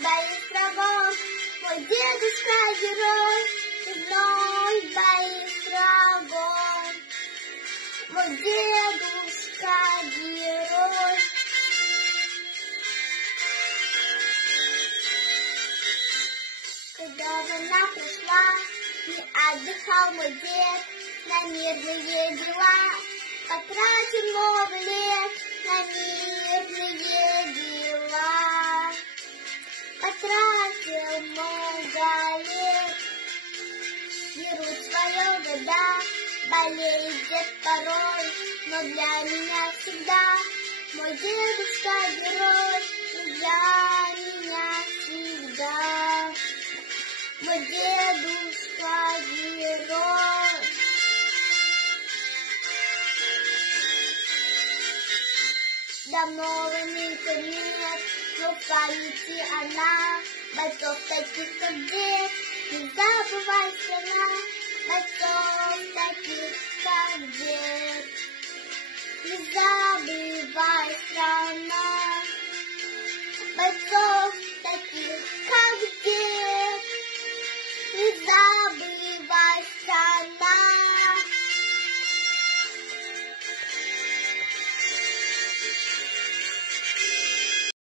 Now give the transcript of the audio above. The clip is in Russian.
боец врагов, мой дедушка герой, и вновь боец врагов, мой дедушка герой. Когда война пришла, не отдыхал мой дед на мирные дела, потратил много лет на мирные дела, потратил много лет. Берут свое года, болеет дед порой, но для меня всегда мой дедушка герой, и для меня всегда мой дедушка герой. Давно войны-то нет, но в памяти она бойцов таких, как дед, не забывай страна, бойцов таких, как дед, не забывай страна, бойцов таких, как